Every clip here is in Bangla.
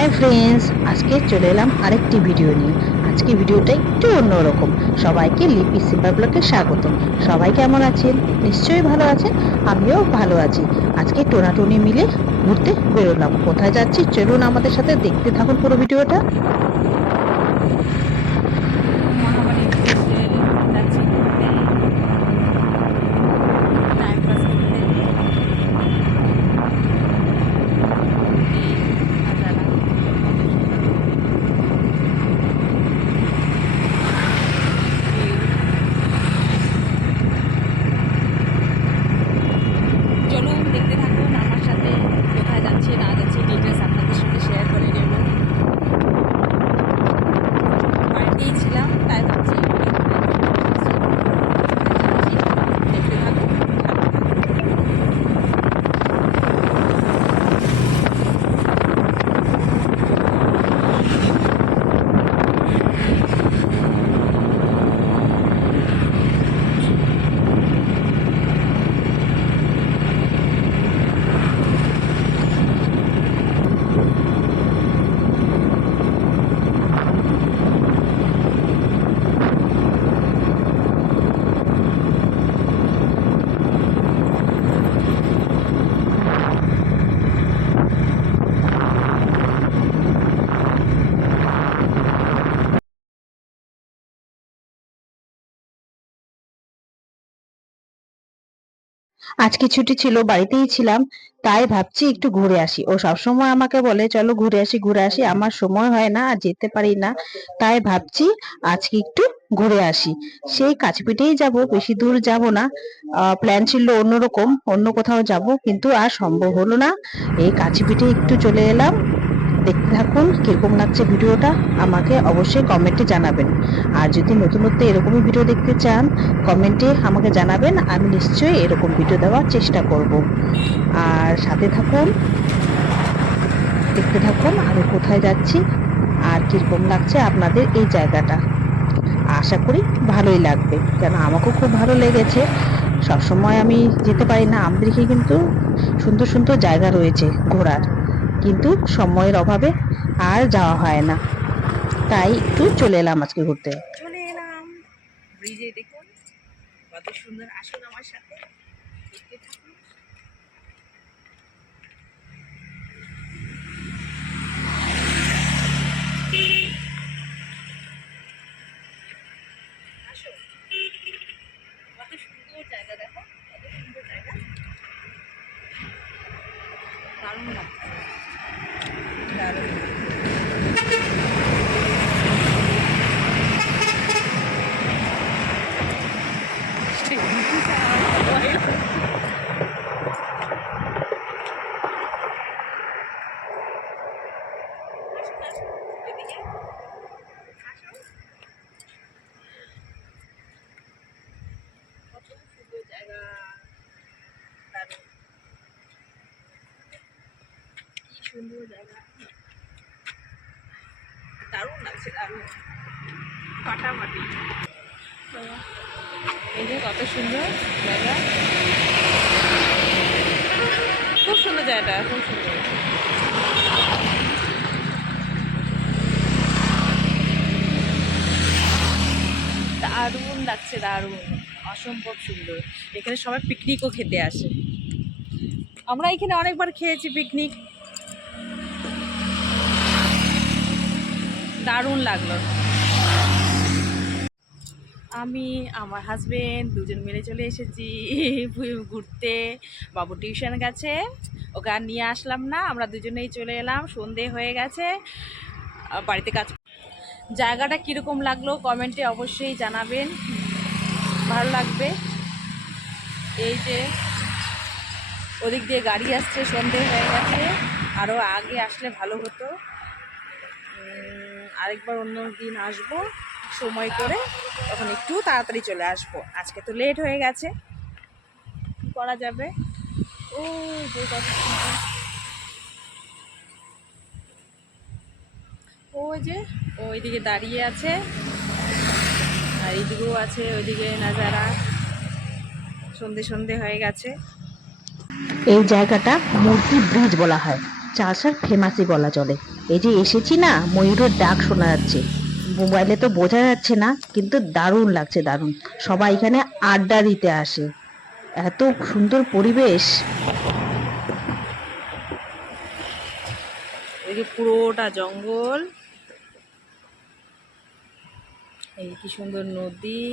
হাই ফ্রেন্ডস, আজকে চলে এলাম আরেকটি ভিডিও নিয়ে। আজকে ভিডিওটা একটু অন্যরকম। সবাইকে লিপি সিম্পল ব্লগে স্বাগত। সবাই কেমন আছেন? নিশ্চয়ই ভালো আছেন। আমিও ভালো আছি। আজকে টোনাটুনি মিলে ঘুরতে বেরোলাম। কোথায় যাচ্ছি চলুন আমাদের সাথে দেখতে থাকুন পুরো ভিডিওটা। মহাবাড়ির উদ্দেশ্যে যাচ্ছি ঘুরতে, টাইম পাস করতে। এই নাজারা কত সুন্দর ভিউ। চলুন দেখতে থাকুন আমার সাথে, কোথায় যাচ্ছি না যাচ্ছি ডিটেলস আপনাদের সঙ্গে শেয়ার করে নেব। বাড়িতেই ছিলাম, তাই ভাবছি দেখতে থাকুন। আজকে ছুটি ছিল, বাড়িতেই ছিলাম, তাই ভাবছি একটু ঘুরে আসি। ও সবসময় আমাকে বলে চলো ঘুরে আসি ঘুরে আসি, আমার সময় হয় না আর যেতে পারি না। তাই ভাবছি আজকে একটু ঘুরে আসি। সেই কাছেপিঠেই যাব, বেশি দূর যাব না। প্ল্যান ছিল অন্যরকম, অন্য কোথাও যাব, কিন্তু আর সম্ভব হলো না। এই কাছেপিঠে একটু চলে এলাম। দেখতে থাকুন কিরকম লাগছে ভিডিওটা, আমাকে অবশ্যই কমেন্টে জানাবেন। আর যদি নতুনত্ব এরকমই ভিডিও দেখতে চান, কমেন্টে আমাকে জানাবেন, আমি নিশ্চয়ই এরকম ভিডিও দেওয়ার চেষ্টা করব। আর সাথে থাকুন, দেখতে থাকুন আমি কোথায় যাচ্ছি আর কিরকম লাগছে আপনাদের এই জায়গাটা। আশা করি ভালোই লাগবে, কেন আমাকেও খুব ভালো লেগেছে। সবসময় আমি যেতে পারি না, আমাদের এখানে কিন্তু সুন্দর সুন্দর জায়গা রয়েছে ঘোরার, কিন্তু সময়ের অভাবে আর যাওয়া হয় না। তাই একটু চলে এলাম আজকে ঘুরতে। চলে এলাম ব্রিজে, দেখুন কত সুন্দর। আসুন আমার সাথে দেখতে থাকুন। আসুন, কত সুন্দর জায়গা, দেখো কত সুন্দর জায়গা, দারুণ লাগছে, দারুণ। আসুন আসুন এদিকে, আসুন, কত সুন্দর জায়গা, দারুণ, কি সুন্দর জায়গা, দারুণ লাগছে, দারুণ ফাটাফাটি। এই যে কত সুন্দর জায়গা, খুব সুন্দর জায়গাটা, খুব সুন্দর, দারুণ লাগছে, দারুণ, অসম্ভব সুন্দর। এখানে সবাই পিকনিকও খেতে আসে, আমরা এখানে অনেকবার খেয়েছি পিকনিক, দারুণ লাগলো। আমি আমার হাজবেন্ড দুজন মিলে চলে এসেছি ঘুরতে। বাবু টিউশন গেছে, ওকে আর নিয়ে আসলাম না, আমরা দুজনেই চলে এলাম। সন্ধে হয়ে গেছে, বাড়িতে কাজ। জায়গাটা কীরকম লাগলো কমেন্টে অবশ্যই জানাবেন, ভালো লাগবে। এই যে ওদিক দিয়ে গাড়ি আসছে, সন্ধে হয়ে গেছে, আরও আগে আসলে ভালো হতো। আরেকবার অন্য দিন আসবো সময় করে, তখন একটু তাড়াতাড়ি চলে আসবো। আজকে তো লেট হয়ে গেছে, কী করা যাবে। ও যে কথা, ওই যে ওইদিকে দাঁড়িয়ে আছে, আর এইদিকেও আছে, ওইদিকে নাজারা। সন্ধে সন্ধে হয়ে গেছে। এই জায়গাটা মূর্তি ব্রিজ বলা হয়, চাষার ফেমাসই বলা চলে। এই যে এসেছি না, ময়ূরের ডাক শোনা যাচ্ছে, মোবাইলে তো বোঝা যাচ্ছে না, কিন্তু দারুণ লাগছে, দারুণ। সবাই এখানে আড্ডা দিতে আসে, এত সুন্দর পরিবেশ। এই যে পুরোটা জঙ্গল, এই কি সুন্দর নদী,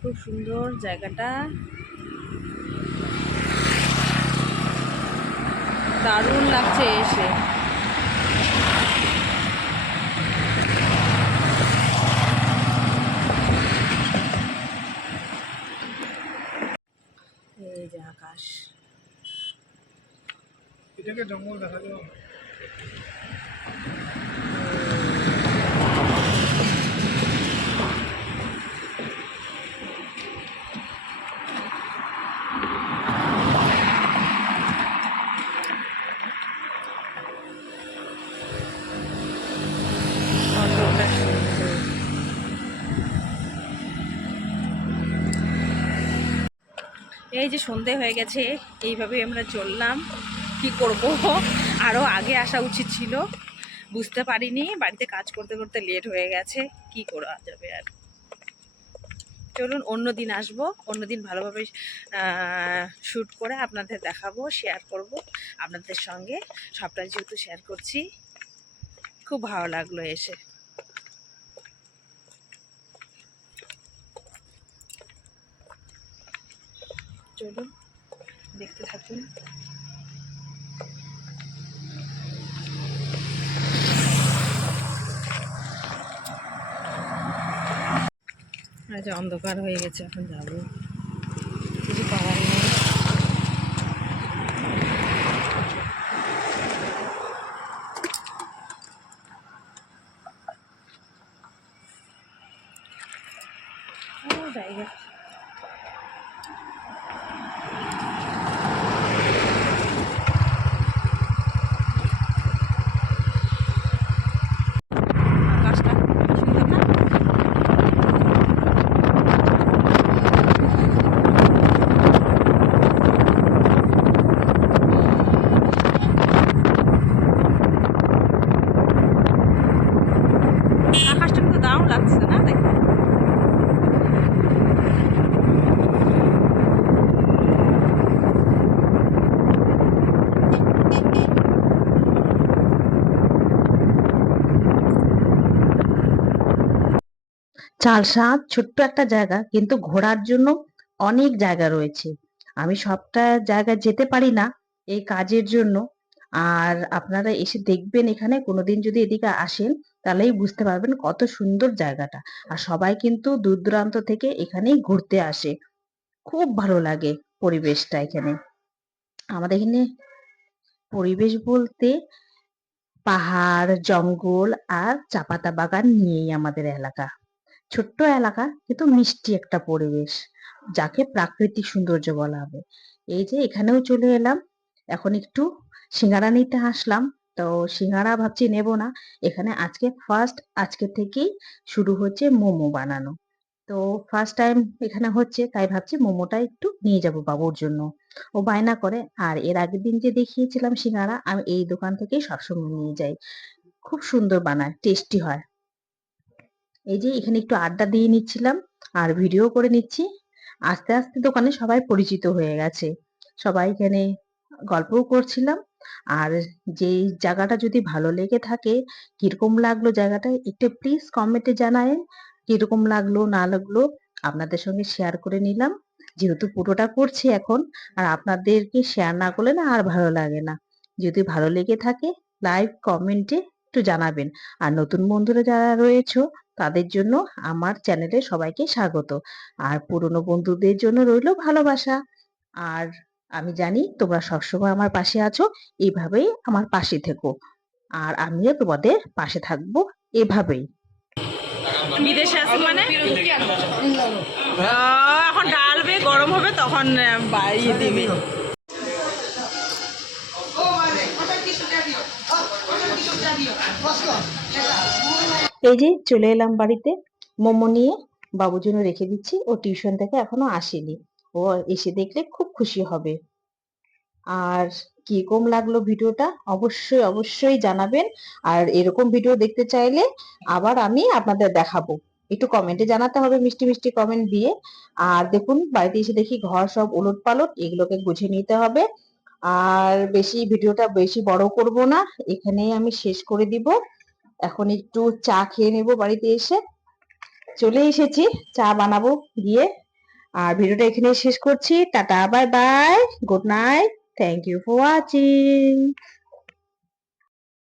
খুব সুন্দর জায়গাটা, দারুণ লাগছে এসে। এই যে আকাশ, এটাকে জঙ্গল দেখা যাবে। কতটা সুন্দর। এই যে সন্ধে হয়ে গেছে, এইভাবে আমরা চললাম। কি করব, আরো আগে আসা উচিত ছিল, বুঝতে পারিনি, বাড়িতে কাজ করতে করতে লেট হয়ে গেছে, কি করা যাবে আর। চলুন অন্য দিন আসবো, অন্য দিন ভালোভাবে শ্যুট করে আপনাদের দেখাবো, শেয়ার করব আপনাদের সঙ্গে। সবটা যেহেতু শেয়ার করছি, খুব ভালো লাগলো এসে। চলুন দেখতে থাকুন। আচ্ছা, অন্ধকার হয়ে গেছে, এখন যাবো, কিছু করার নেই। জায়গা আকাশটা সুন্দর না? আকাশটা কিন্তু দারুণ লাগছে না দেখো। চালসাদ ছোট্ট একটা জায়গা, কিন্তু ঘোরার জন্য অনেক জায়গা রয়েছে। আমি সবটা জায়গায় যেতে পারি না এই কাজের জন্য। আর আপনারা এসে দেখবেন, এখানে কোনোদিন যদি এদিকে আসেন, তাহলেই বুঝতে পারবেন কত সুন্দর জায়গাটা। আর সবাই কিন্তু দূর দূরান্ত থেকে এখানেই ঘুরতে আসে, খুব ভালো লাগে পরিবেশটা এখানে। আমাদের এখানে পরিবেশ বলতে পাহাড়, জঙ্গল আর চা পাতা বাগান নিয়েই আমাদের এলাকা। ছোট্ট এলাকা, কিন্তু মিষ্টি একটা পরিবেশ, যাকে প্রাকৃতিক সৌন্দর্য বলা হবে। এই যে এখানেও চলে এলাম, এখন একটু সিঙ্গারা নিতে আসলাম। তো সিঙ্গারা ভাবছি নেব না, এখানে আজকে ফার্স্ট, আজকে থেকেই শুরু হচ্ছে মোমো বানানো। তো ফার্স্ট টাইম এখানে হচ্ছে, তাই ভাবছি মোমোটা একটু নিয়ে যাব বাবুর জন্য। ও বায়না করে। আর এর আগের দিন যে দেখিয়েছিলাম সিঙ্গারা, আমি এই দোকান থেকেই সবসময় নিয়ে যাই, খুব সুন্দর বানায়, টেস্টি হয়। এই যে এখানে একটু আড্ডা দিয়ে নিচ্ছিলাম আর ভিডিও করে নিচ্ছি। আস্তে আস্তে দোকানে সবাই পরিচিত হয়ে গেছে, সবাই এখানে গল্পও করছিলাম। আর যেই জায়গাটা যদি ভালো লেগে থাকে, কিরকম লাগলো জায়গাটা, একটু প্লিজ কমেন্টে জানায়েন, কিরকম লাগলো না লাগলো। আপনাদের সঙ্গে শেয়ার করে নিলাম, যেহেতু পুরোটা করছি এখন। আর আপনাদেরকে শেয়ার না করলে না আর ভালো লাগে না। যদি ভালো লেগে থাকে, লাইক কমেন্টে একটু জানাবেন। আর নতুন বন্ধুরা যারা রয়েছে, তাদের জন্য আমার চ্যানেলে সবাইকে স্বাগত। আর পুরনো বন্ধুদের জন্য রইল ভালোবাসা। আর আমি জানি তোমরা সবসময় আমার পাশে আছো, এইভাবেই আমার পাশে থেকো। আর আমিও তোমাদের পাশে থাকবো এভাবেই। বিদেশে আসি মানে এখন ডালবে, গরম হবে, তখন বাড়িয়ে দিবে। এই যে চলে এলাম বাড়িতে, মোমো নিয়ে বাবুর জন্য রেখে দিচ্ছি, ও টিউশন থেকে এখনো আসেনি, ও এসে দেখলে খুব খুশি হবে। আর কিরকম লাগলো ভিডিওটা অবশ্যই অবশ্যই জানাবেন। আর এরকম ভিডিও দেখতে চাইলে আবার আমি আপনাদের দেখাবো, একটু কমেন্টে জানাতে হবে, মিষ্টি মিষ্টি কমেন্ট দিয়ে। আর দেখুন বাড়িতে এসে দেখি ঘর সব উলট পালট, এগুলোকে গুছিয়ে নিতে হবে। আর বেশি ভিডিওটা বেশি বড় করব না, এখানেই আমি শেষ করে দিব। এখন একটু চা খেয়ে নেব, বাড়িতে এসে চলে এসেছি চা বানাবো গিয়ে। আর ভিডিওটা এখানেই শেষ করছি। Tata, bye bye, good night, thank you for watching.